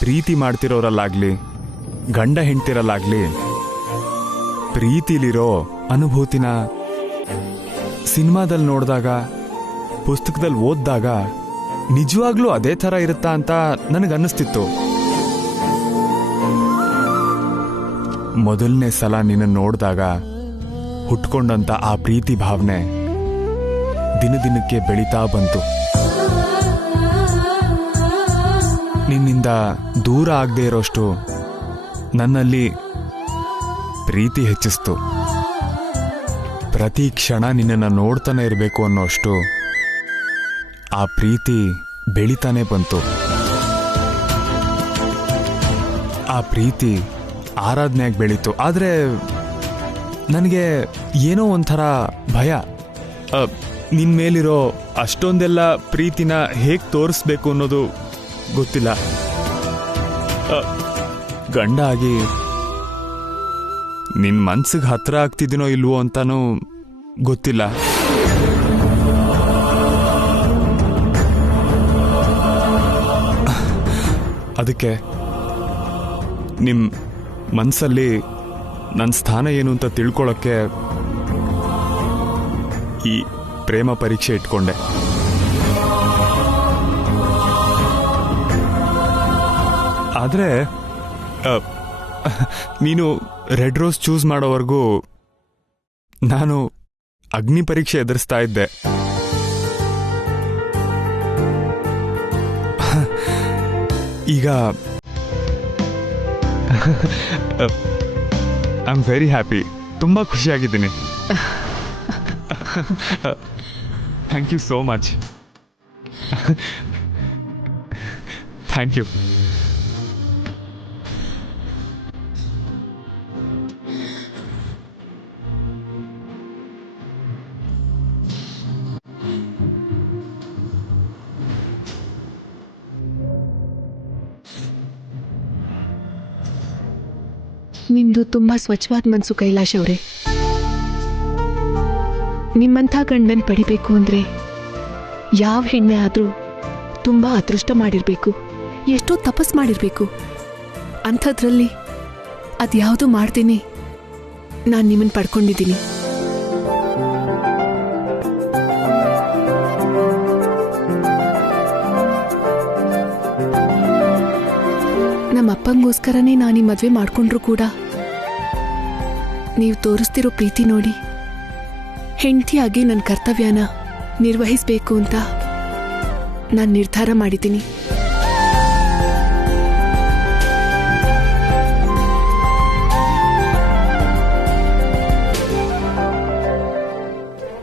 ಪ್ರೀತಿ ಮಾಡ್ತಿರೋರಲ್ಲಾಗ್ಲಿ ಗಂಡ ಹೆಂಡ್ತಿರಲ್ಲಾಗ್ಲಿ ಪ್ರೀತಿಲಿರೋ ಅನುಭೂತಿನ ಸಿನಿಮಾದಲ್ಲಿ ನೋಡಿದಾಗ ಪುಸ್ತಕದಲ್ಲಿ ಓದಿದಾಗ ನಿಜವಾಗ್ಲೂ ಅದೇ ಥರ ಇರುತ್ತಾ ಅಂತ ನನಗನ್ನಿಸ್ತಿತ್ತು. ಮೊದಲನೇ ಸಲ ನಿನ್ನ ನೋಡಿದಾಗ ಹುಟ್ಕೊಂಡಂತ ಆ ಪ್ರೀತಿ ಭಾವನೆ ದಿನ ದಿನಕ್ಕೆ ಬೆಳೀತಾ ಬಂತು. ನಿನ್ನಿಂದ ದೂರ ಆಗದೆ ಇರೋಷ್ಟು ನನ್ನಲ್ಲಿ ಪ್ರೀತಿ ಹೆಚ್ಚಿಸ್ತು. ಪ್ರತಿ ಕ್ಷಣ ನಿನ್ನನ್ನು ನೋಡ್ತಾನೆ ಇರಬೇಕು ಅನ್ನೋಷ್ಟು ಆ ಪ್ರೀತಿ ಬೆಳೀತಾನೆ ಬಂತು. ಆ ಪ್ರೀತಿ ಆರಾಧನೆಯಾಗಿ ಬೆಳೀತು. ಆದರೆ ನನಗೆ ಏನೋ ಒಂಥರ ಭಯ. ನಿನ್ನ ಮೇಲಿರೋ ಅಷ್ಟೊಂದೆಲ್ಲ ಪ್ರೀತಿನ ಹೇಗೆ ತೋರಿಸ್ಬೇಕು ಅನ್ನೋದು ಗೊತ್ತಿಲ್ಲ. ಗಂಡ ಆಗಿ ನಿನ್ನ ಮನ್ಸಿಗೆ ಹತ್ರ ಆಗ್ತಿದ್ದೀನೋ ಇಲ್ವೋ ಅಂತಾನೂ ಗೊತ್ತಿಲ್ಲ. ಅದಕ್ಕೆ ನಿಮ್ಮ ಮನಸ್ಸಲ್ಲಿ ನನ್ನ ಸ್ಥಾನ ಏನು ಅಂತ ತಿಳ್ಕೊಳ್ಳೋಕ್ಕೆ ಈ ಪ್ರೇಮ ಪರೀಕ್ಷೆ ಇಟ್ಕೊಂಡೆ. ಆದರೆ ನೀನು ರೆಡ್ ರೋಸ್ ಚೂಸ್ ಮಾಡೋವರೆಗೂ ನಾನು ಅಗ್ನಿ ಪರೀಕ್ಷೆ ಎದುರಿಸ್ತಾ ಇದ್ದೆ. ಈಗ ಐ ಆಮ್ ವೆರಿ ಹ್ಯಾಪಿ. ತುಂಬ ಖುಷಿಯಾಗಿದ್ದೀನಿ. Thank you so much. Thank you. ನಿಮ್ದು ತುಂಬಾ ಸ್ವಚ್ಛವಾದ ಮನಸ್ಸು ಕೈಲಾಶ್ ಅವರೇ. ನಿಮ್ಮಂಥ ಗಂಡನ್ ಪಡಿಬೇಕು ಅಂದ್ರೆ ಯಾವ ಹೆಣ್ಣೆ ಆದ್ರೂ ತುಂಬಾ ಅದೃಷ್ಟ ಮಾಡಿರ್ಬೇಕು, ಎಷ್ಟೋ ತಪಸ್ ಮಾಡಿರ್ಬೇಕು. ಅಂಥದ್ರಲ್ಲಿ ಅದ್ಯಾವುದು ಮಾಡ್ತೀನಿ ನಾನು ನಿಮ್ಮನ್ನು ಪಡ್ಕೊಂಡಿದ್ದೀನಿ. ನಮ್ಮ ಅಪ್ಪಂಗೋಸ್ಕರನೇ ನಾನು ಈ ಮದುವೆ ಮಾಡ್ಕೊಂಡ್ರು ಕೂಡ ನೀವು ತೋರಿಸ್ತಿರೋ ಪ್ರೀತಿ ನೋಡಿ ಹೆಂಡತಿಯಾಗಿ ನನ್ನ ಕರ್ತವ್ಯನ ನಿರ್ವಹಿಸಬೇಕು ಅಂತ ನಾನು ನಿರ್ಧಾರ ಮಾಡಿದ್ದೀನಿ.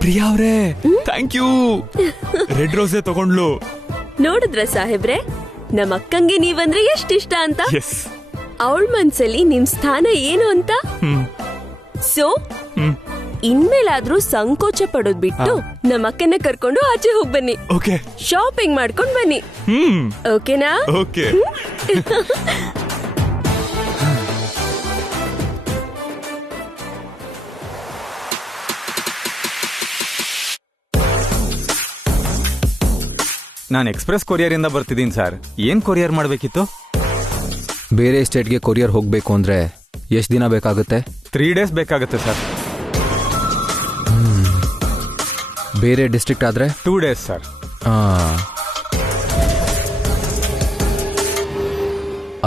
ಪ್ರಿಯಾ ಅವರೇ, ಥ್ಯಾಂಕ್ ಯು. ರೆಡ್ ರೋಸೇ ತಗೊಂಡ್ಲು. ನೋಡಿದ್ರ ಸಾಹೇಬ್ರೆ, ನಮ್ಮ ಅಕ್ಕಂಗೆ ನೀವಂದ್ರೆ ಎಷ್ಟಿಷ್ಟ ಅಂತ. ಅವಳ ಮನ್ಸಲ್ಲಿ ನಿಮ್ ಸ್ಥಾನ ಏನು ಅಂತ. ಸೊ ಇನ್ಮೇಲಾದ್ರೂ ಸಂಕೋಚ ಪಡೋದ್ ಬಿಟ್ಟು ನಮ್ಮ ಅಕ್ಕನ ಕರ್ಕೊಂಡು ಆಚೆ ಹೋಗ್ ಬನ್ನಿ. ಶಾಪಿಂಗ್ ಮಾಡ್ಕೊಂಡ್ ಬನ್ನಿ. ಓಕೆನಾ? ಓಕೆ. ನಾನು ಎಕ್ಸ್ಪ್ರೆಸ್ ಕೊರಿಯರ್ ಇಂದ ಬರ್ತಿದ್ದೀನಿ ಸರ್. ಏನ್ ಕೊರಿಯರ್ ಮಾಡಬೇಕಿತ್ತು? ಬೇರೆ ಸ್ಟೇಟ್ಗೆ ಕೊರಿಯರ್ ಹೋಗಬೇಕು ಅಂದ್ರೆ ಎಷ್ಟು ದಿನ ಬೇಕಾಗುತ್ತೆ? 3 days ಬೇಕಾಗುತ್ತೆ ಸರ್. ಬೇರೆ ಡಿಸ್ಟ್ರಿಕ್ಟ್ ಆದ್ರೆ 2 days ಸರ್.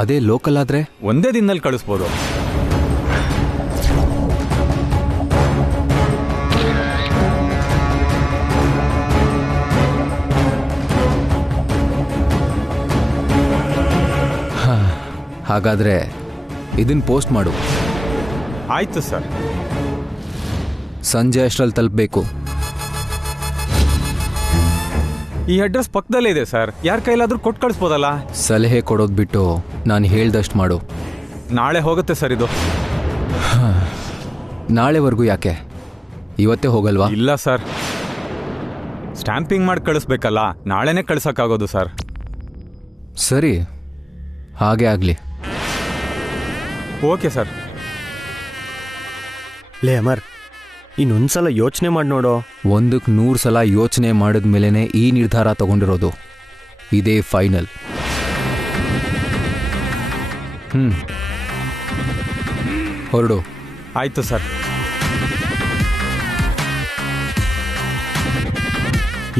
ಅದೇ ಲೋಕಲ್ ಆದ್ರೆ ಒಂದೇ ದಿನದಲ್ಲಿ ಕಳಿಸ್ಬೋದು. ಹಾಗಾದ್ರೆ ಇದನ್ನ ಪೋಸ್ಟ್ ಮಾಡು. ಆಯ್ತು ಸರ್. ಸಂಜೆ ಅಷ್ಟರಲ್ಲಿ ತಲುಪಬೇಕು. ಈ ಅಡ್ರೆಸ್ ಪಕ್ಕದಲ್ಲೇ ಇದೆ ಸರ್. ಯಾರ ಕೈಲಾದ್ರೂ ಕೊಟ್ಟು ಕಳಿಸ್ಬೋದಲ್ಲ? ಸಲಹೆ ಕೊಡೋದು ಬಿಟ್ಟು ನಾನು ಹೇಳ್ದಷ್ಟು ಮಾಡು. ನಾಳೆ ಹೋಗುತ್ತೆ ಸರ್ ಇದು. ನಾಳೆವರೆಗೂ ಯಾಕೆ? ಇವತ್ತೇ ಹೋಗಲ್ವಾ? ಇಲ್ಲ ಸರ್, ಸ್ಟ್ಯಾಂಪಿಂಗ್ ಮಾಡಿ ಕಳಿಸ್ಬೇಕಲ್ಲ, ನಾಳೆನೇ ಕಳ್ಸಕ್ಕಾಗೋದು ಸರ್. ಸರಿ, ಹಾಗೆ ಆಗಲಿ. Okay sir. ಲೇ ಅಮರ್, ಇನ್ನೊಂದ್ಸಲ ಯೋಚನೆ ಮಾಡಿ ನೋಡೋ. 100 ಸಲ ಯೋಚನೆ ಮಾಡಿದ್ಮೇಲೆ ಈ ನಿರ್ಧಾರ ತಗೊಂಡಿರೋದು. ಇದೇ ಫೈನಲ್. ಹೊರಡು. ಆಯಿತು ಸರ್.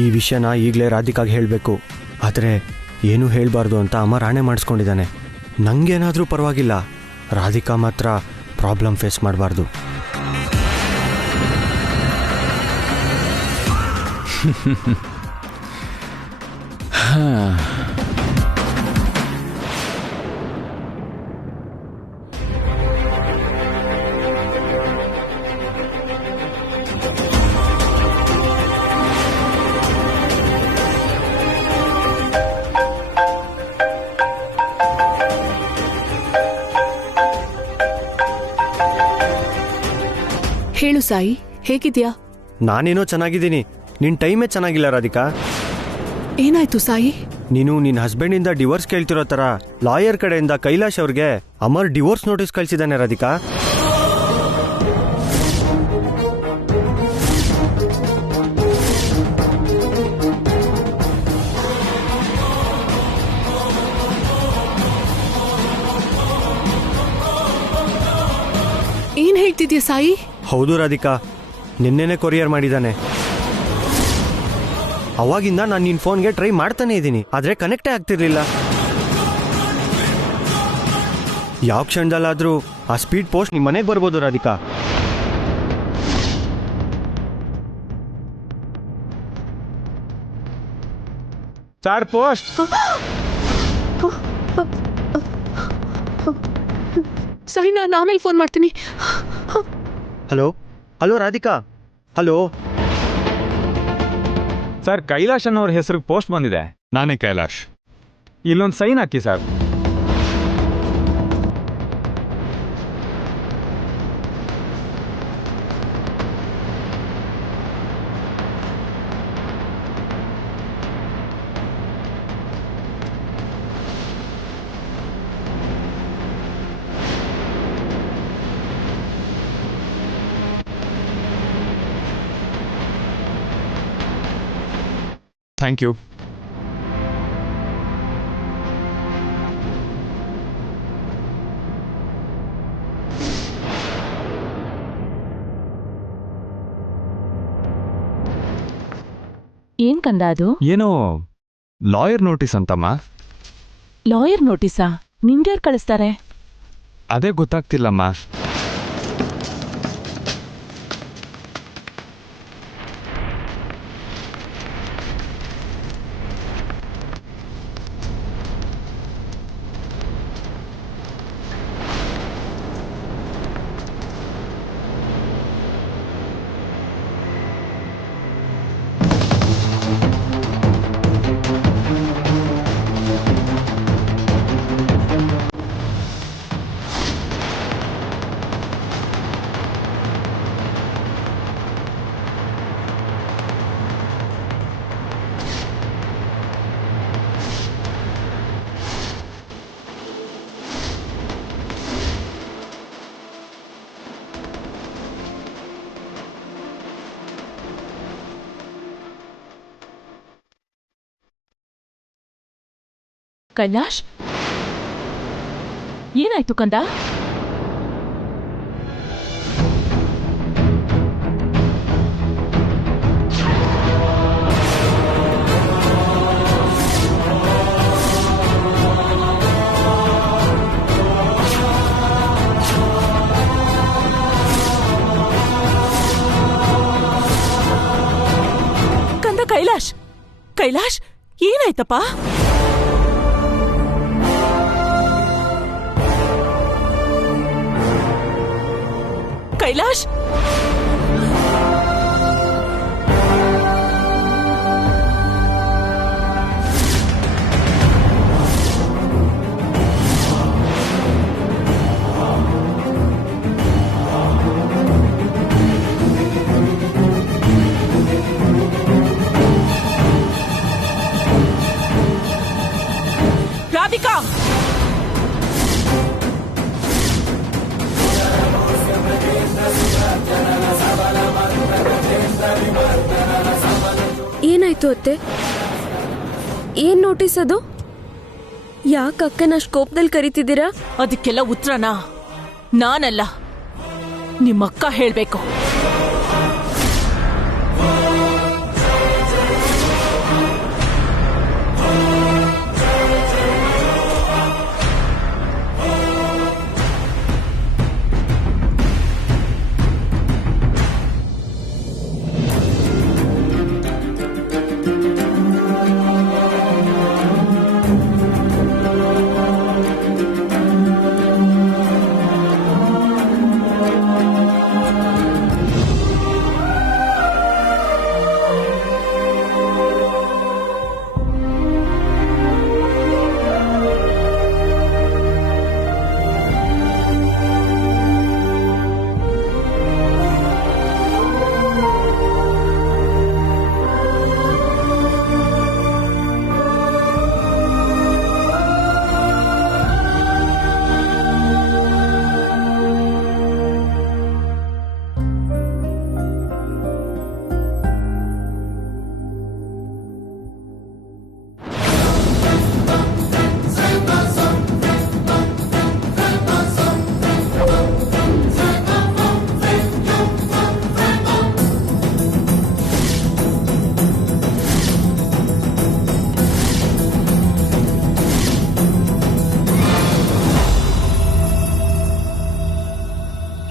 ಈ ವಿಷಯನ ಈಗಲೇ ರಾಧಿಕಾಗೆ ಹೇಳಬೇಕು, ಆದರೆ ಏನೂ ಹೇಳಬಾರ್ದು ಅಂತ ಅಮರ್ ಆಣೆ ಮಾಡಿಸ್ಕೊಂಡಿದ್ದಾನೆ. ನನಗೇನಾದರೂ ಪರವಾಗಿಲ್ಲ, ರಾಧಿಕಾ ಮಾತ್ರ ಪ್ರಾಬ್ಲಮ್ ಫೇಸ್ ಮಾಡಬಾರ್ದು. ಹೇಳು ಸಾಯಿ, ಹೇಗಿದ್ಯಾ? ನಾನೇನೋ ಚೆನ್ನಾಗಿದ್ದೀನಿ, ನಿನ್ನ ಟೈಮೇ ಚೆನ್ನಾಗಿಲ್ಲ ರಾಧಿಕಾ. ಏನಾಯ್ತು ಸಾಯಿ? ನೀನು ನಿನ್ನ ಹಸ್ಬೆಂಡಿಂದ ಡಿವೋರ್ಸ್ ಕೇಳ್ತಿರೋ ಥರ ಲಾಯರ್ ಕಡೆಯಿಂದ ಕೈಲಾಶ್ ಅವ್ರಿಗೆ ಅಮರ್ ಡಿವೋರ್ಸ್ ನೋಟಿಸ್ ಕಳಿಸಿದ್ದಾನೆ ರಾಧಿಕಾ. ಏನ್ ಹೇಳ್ತಿದ್ಯಾ ಸಾಯಿ? ಹೌದು ರಾಧಿಕಾ, ನಿನ್ನೆನೆ ಕೊರಿಯರ್ ಮಾಡಿದ್ದಾನೆ. ಅವಾಗಿಂದ ನಾನು ನಿನ್ನ ಫೋನ್ಗೆ ಟ್ರೈ ಮಾಡ್ತಾನೆ ಇದ್ದೀನಿ, ಆದರೆ ಕನೆಕ್ಟೇ ಆಗ್ತಿರ್ಲಿಲ್ಲ. ಯಾವ ಕ್ಷಣದಲ್ಲಾದರೂ ಆ ಸ್ಪೀಡ್ ಪೋಸ್ಟ್ ನಿಮ್ಮ ಮನೆಗೆ ಬರ್ಬೋದು ರಾಧಿಕಾ. Sir, post. ಸಾಯಿ, ನಾನು ಆಮೇಲೆ ಫೋನ್ ಮಾಡ್ತೀನಿ. Hello hello Radhika, hello. Sir, Kailash ಅನ್ನೋರ ಹೆಸರಿಗೆ ಪೋಸ್ಟ್ ಬಂದಿದೆ. ನಾನೇ ಕೈಲಾಶ್. ಇಲ್ಲೊಂದು ಸೈನ್ ಹಾಕಿ ಸರ್. Thank you. ಏನ್ ಕಂದ ಅದು? ಏನೋ ಲಾಯರ್ ನೋಟಿಸ್ ಅಂತಮ್ಮ. ಲಾಯರ್ ನೋಟಿಸಾ? ನಿಂಗ್ಯಾರು ಕಳಿಸ್ತಾರೆ? ಅದೇ ಗೊತ್ತಾಗ್ತಿಲ್ಲಮ್ಮ. ಕೈಲಾಶ್, ಏನಾಯ್ತು ಕಂದ? ಕಂದ, ಕೈಲಾಶ್, ಕೈಲಾಶ್, ಏನಾಯ್ತಪ್ಪ? ಕೈಲಾಶ್, ರಾಧಿಕಾ, ಏನಾಯ್ತು ಅತ್ತೆ? ಏನ್ ನೋಟಿಸ್ ಅದು? ಯಾಕೆ ಅಕ್ಕನ ಅಷ್ಟು ಕೋಪದಲ್ಲಿ ಕರಿತಿದ್ದೀರಾ? ಅದಕ್ಕೆಲ್ಲ ಉತ್ತರನ ನಾನಲ್ಲ, ನಿಮ್ಮಕ್ಕ ಹೇಳ್ಬೇಕು.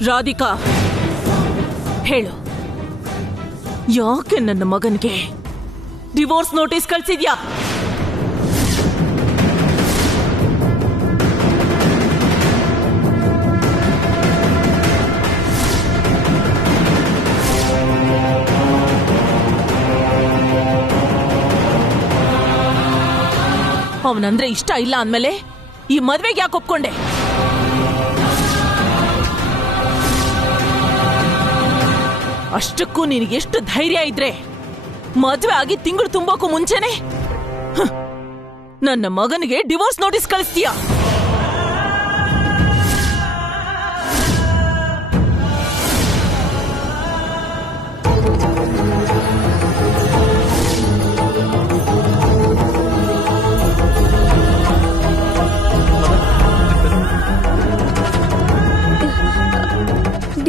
ರಾಧಿಕಾ, ಹೇಳು, ಯಾಕೆ ನನ್ನ ಮಗನಿಗೆ ಡಿವೋರ್ಸ್ ನೋಟಿಸ್ ಕಳ್ಸಿದ್ಯಾ? ಅವನಂದ್ರೆ ಇಷ್ಟ ಇಲ್ಲ ಅಂದ್ಮೇಲೆ ಈ ಮದ್ವೆಗೆ ಯಾಕೆ ಒಪ್ಕೊಂಡೆ? ಅಷ್ಟಕ್ಕೂ ನಿನಗೆಷ್ಟು ಧೈರ್ಯ ಇದ್ರೆ ಮದ್ವೆ ಆಗಿ ತಿಂಗಳು ತುಂಬೋಕು ಮುಂಚೆನೆ ನನ್ನ ಮಗನಿಗೆ ಡಿವೋರ್ಸ್ ನೋಟಿಸ್ ಕಳಿಸ್ತೀಯಾ?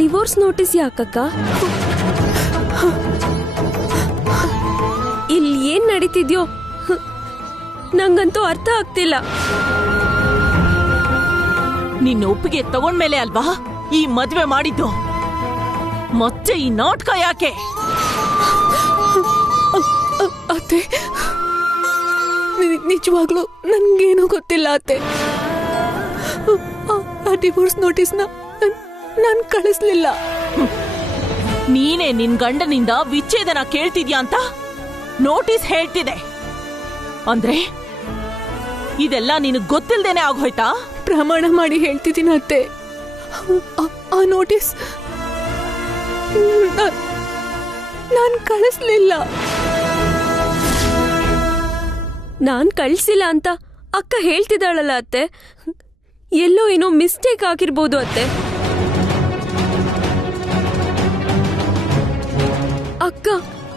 ಡಿವೋರ್ಸ್ ನೋಟಿಸ್ ಯಾಕಕ್ಕ? ಇಲ್ಲಿ ಏನ್ ನಡೀತಿದ್ಯೋ ನಂಗಂತೂ ಅರ್ಥ ಆಗ್ತಿಲ್ಲ. ನಿನ್ನ ಒಪ್ಪಿಗೆ ತಗೊಂಡ್ಮೇಲೆ ಅಲ್ವಾ ಈ ಮದ್ವೆ ಮಾಡಿದ್ದು? ಮತ್ತೆ ಈ ನಾಟಕ ಯಾಕೆ? ಅತ್ತೆ, ನಿಜವಾಗ್ಲೂ ನನ್ಗೇನು ಗೊತ್ತಿಲ್ಲ ಅತ್ತೆ. ಆ ಡಿವೋರ್ಸ್ ನೋಟಿಸ್ನ ನಾನ್ ಕಳಿಸ್ಲಿಲ್ಲ. ನೀನೇ ನಿನ್ ಗಂಡನಿಂದ ವಿಚ್ಛೇದನ ಕೇಳ್ತಿದ್ಯಾ ಅಂತ ನೋಟಿಸ್ ಹೇಳ್ತಿದೆ ಅಂದ್ರೆ ಇದೆಲ್ಲ ನಿನಗ್ ಗೊತ್ತಿಲ್ದೇನೆ ಆಗೋಯ್ತಾ? ಪ್ರಮಾಣ ಮಾಡಿ ಹೇಳ್ತಿದ್ದೀನಿ ಅತ್ತೆ, ಆ ನೋಟಿಸ್ ನಾನ್ ಕಳಿಸ್ಲಿಲ್ಲ. ನಾನ್ ಕಳ್ಸಿಲ್ಲ ಅಂತ ಅಕ್ಕ ಹೇಳ್ತಿದ್ದಾಳಲ್ಲ ಅತ್ತೆ. ಎಲ್ಲೋ ಏನೋ ಮಿಸ್ಟೇಕ್ ಆಗಿರ್ಬೋದು ಅತ್ತೆ.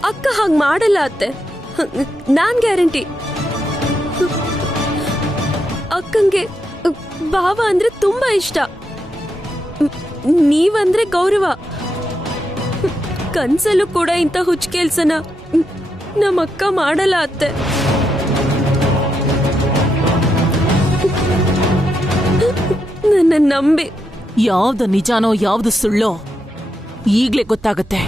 ಅಕ್ಕ ಹಾಗ್ ಮಾಡಲ್ಲ ಅತ್ತೆ, ನಾನ್ ಗ್ಯಾರಂಟಿ. ಅಕ್ಕಂಗೆ ಭಾವ ಅಂದ್ರೆ ತುಂಬಾ ಇಷ್ಟ, ನೀವಂದ್ರೆ ಗೌರವ. ಕನ್ಸಲ್ಲೂ ಕೂಡ ಇಂಥ ಹುಚ್ಚ ಕೆಲ್ಸನ ನಮ್ಮಕ್ಕ ಮಾಡಲ್ಲ ಅತ್ತೆ. ನನ್ನ ನಂಬಿ. ಯಾವ್ದು ನಿಜಾನೋ ಯಾವ್ದು ಸುಳ್ಳೋ ಈಗ್ಲೇ ಗೊತ್ತಾಗತ್ತೆ.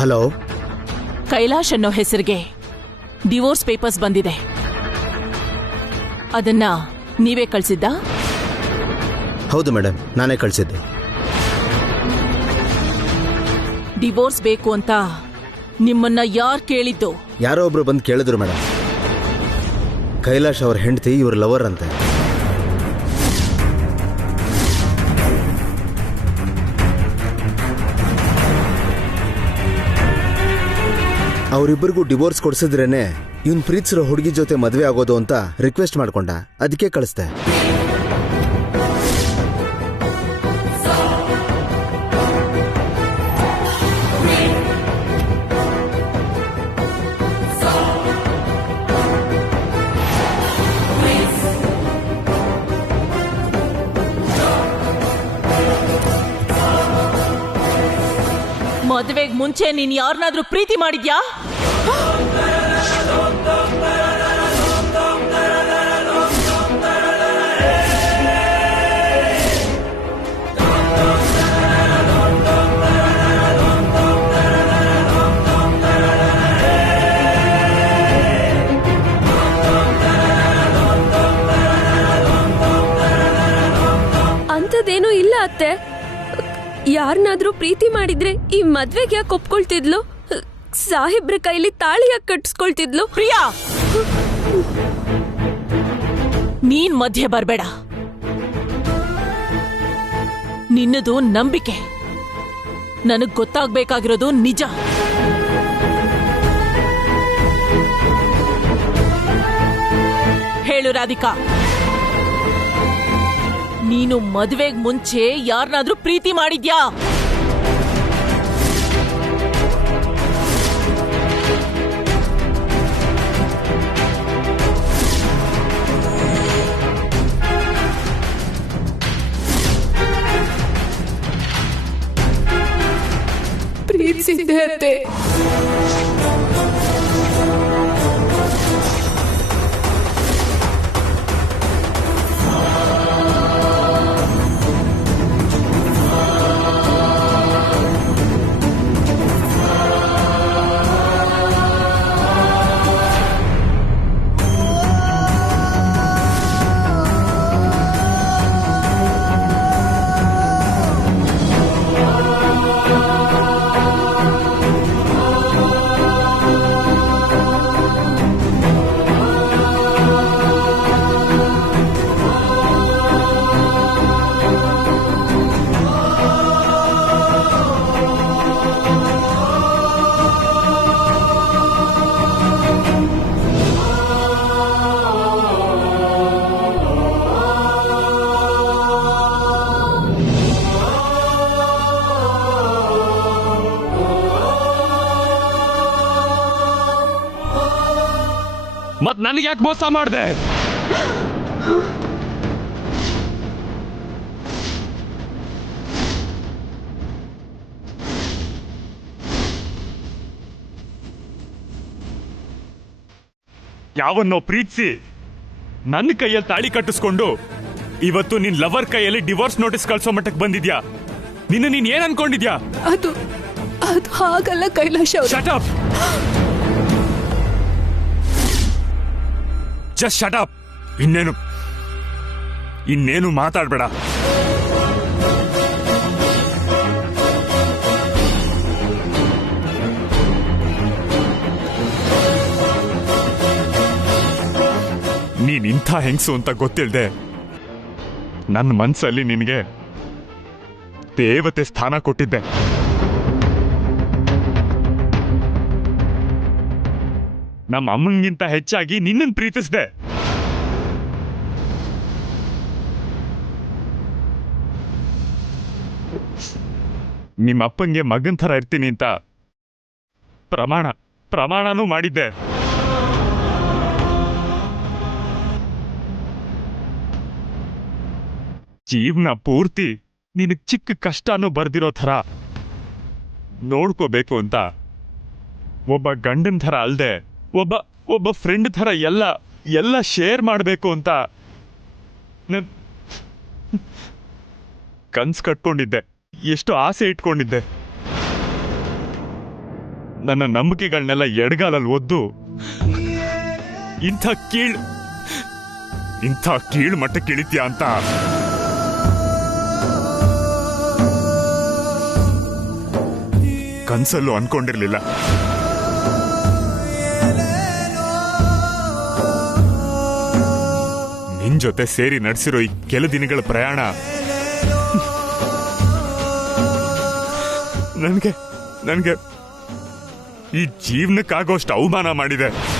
ಹಲೋ, ಕೈಲಾಶ್ ಅನ್ನೋ ಹೆಸರಿಗೆ ಡಿವೋರ್ಸ್ ಪೇಪರ್ಸ್ ಬಂದಿದೆ. ಅದನ್ನ ನೀವೇ ಕಳ್ಸಿದ್ದಾ? ಹೌದು ಮೇಡಮ್, ನಾನೇ ಕಳಿಸಿದ್ದೆ. ಡಿವೋರ್ಸ್ ಬೇಕು ಅಂತ ನಿಮ್ಮನ್ನ ಯಾರು ಕೇಳಿದ್ದು? ಯಾರೋ ಒಬ್ರು ಬಂದು ಕೇಳಿದ್ರು ಮೇಡಮ್. ಕೈಲಾಶ್ ಅವ್ರ ಹೆಂಡತಿ ಇವ್ರ ಲವರ್ ಅಂತೆ. ಅವರಿಬ್ಬರಿಗೂ ಡಿವೋರ್ಸ್ ಕೊಡ್ಸಿದ್ರೇನೆ ಇವನ್ ಪ್ರೀತಿಸಿರೋ ಹುಡುಗಿ ಜೊತೆ ಮದ್ವೆ ಆಗೋದು ಅಂತ ರಿಕ್ವೆಸ್ಟ್ ಮಾಡ್ಕೊಂಡ. ಅದಕ್ಕೆ ಕಳಿಸ್ದೆ. ಮದುವೆಗೆ ಮುಂಚೆ ನೀನ್ ಯಾರನ್ನಾದ್ರೂ ಪ್ರೀತಿ ಮಾಡಿದ್ಯಾ? ಅಂಥದ್ದೇನೂ ಇಲ್ಲ ಅತ್ತೆ. ಯಾರನ್ನಾದ್ರೂ ಪ್ರೀತಿ ಮಾಡಿದ್ರೆ ಈ ಮದ್ವೆಗೆ ಯಾಕೆ ಒಪ್ಕೊಳ್ತಿದ್ಲು? ಸಾಹೇಬ್ರ ಕೈಲಿ ತಾಳಿ ಯಾಕೆ ಕಟ್ಸ್ಕೊಳ್ತಿದ್ಲು? ಪ್ರಿಯಾ, ನೀನ್ ಮಧ್ಯೆ ಬರ್ಬೇಡ. ನಿನ್ನದು ನಂಬಿಕೆ, ನನಗ್ ಗೊತ್ತಾಗ್ಬೇಕಾಗಿರೋದು ನಿಜ. ಹೇಳು ರಾಧಿಕಾ, ನೀನು ಮದುವೆಗೆ ಮುಂಚೆ ಯಾರನ್ನಾದ್ರೂ ಪ್ರೀತಿ ಮಾಡಿದ್ಯಾ? ಪ್ರೀತಿಸಿದ್ದೆ ಅತ್ತೆ. ಮತ್ ನನಗೆ ಯಾಕೆ ಮೋಸ ಮಾಡಿದೆ? ಯಾವನ್ನೋ ಪ್ರೀತಿಸಿ ನನ್ನ ಕೈಯಲ್ಲಿ ತಾಳಿ ಕಟ್ಟಿಸ್ಕೊಂಡು ಇವತ್ತು ನಿನ್ ಲವರ್ ಕೈಯಲ್ಲಿ ಡಿವೋರ್ಸ್ ನೋಟಿಸ್ ಕಳ್ಸೋ ಮಟ್ಟಕ್ಕೆ ಬಂದಿದ್ಯಾ? ನೀನ್ ಏನ್ ಅನ್ಕೊಂಡಿದ್ಯಾ? ಅದು ಹಾಗಲ್ಲ ಕೈಲಾಶ್ ಅವ್ರೆ. Shut up! Just shut up! ಇನ್ನೇನು ಮಾತಾಡ್ಬೇಡ. ನೀನ್ ಇಂಥ ಹೆಂಗ್ಸು ಅಂತ ಗೊತ್ತಿಲ್ದೆ ನನ್ನ ಮನ್ಸಲ್ಲಿ ನಿನಗೆ ದೇವತೆ ಸ್ಥಾನ ಕೊಟ್ಟಿದ್ದೆ. ನಮ್ಮ ಅಮ್ಮಂಗಿಂತ ಹೆಚ್ಚಾಗಿ ನಿನ್ನನ್ನು ಪ್ರೀತಿಸಿದೆ. ನಿಮ್ಮ ಅಪ್ಪಂಗೆ ಮಗನ್ ಥರ ಇರ್ತೀನಿ ಅಂತ ಪ್ರಮಾಣನೂ ಮಾಡಿದ್ದೆ. ಜೀವನ ಪೂರ್ತಿ ನಿನಗೆ ಚಿಕ್ಕ ಕಷ್ಟನೂ ಬರ್ದಿರೋ ಥರ ನೋಡ್ಕೋಬೇಕು ಅಂತ ಒಬ್ಬ ಗಂಡನ ಥರ ಅಲ್ದೆ ಒಬ್ಬ ಫ್ರೆಂಡ್ ಥರ ಎಲ್ಲ ಶೇರ್ ಮಾಡಬೇಕು ಅಂತ ಕನ್ಸು ಕಟ್ಕೊಂಡಿದ್ದೆ. ಎಷ್ಟು ಆಸೆ ಇಟ್ಕೊಂಡಿದ್ದೆ. ನನ್ನ ನಂಬಿಕೆಗಳನ್ನೆಲ್ಲ ಎಡಗಾಲಲ್ಲಿ ಒದ್ದು ಇಂಥ ಕೀಳ್ ಮಟ್ಟಕ್ಕೆ ಇಳಿತೀಯ ಅಂತ ಕನ್ಸಲ್ಲೂ ಅನ್ಕೊಂಡಿರ್ಲಿಲ್ಲ. ನಿನ್ ಜೊತೆ ಸೇರಿ ನಡೆಸಿರೋ ಈ ಕೆಲ ದಿನಗಳ ಪ್ರಯಾಣ ಈ ಜೀವನಕ್ಕಾಗೋಷ್ಟು ಅವಮಾನ ಮಾಡಿದೆ.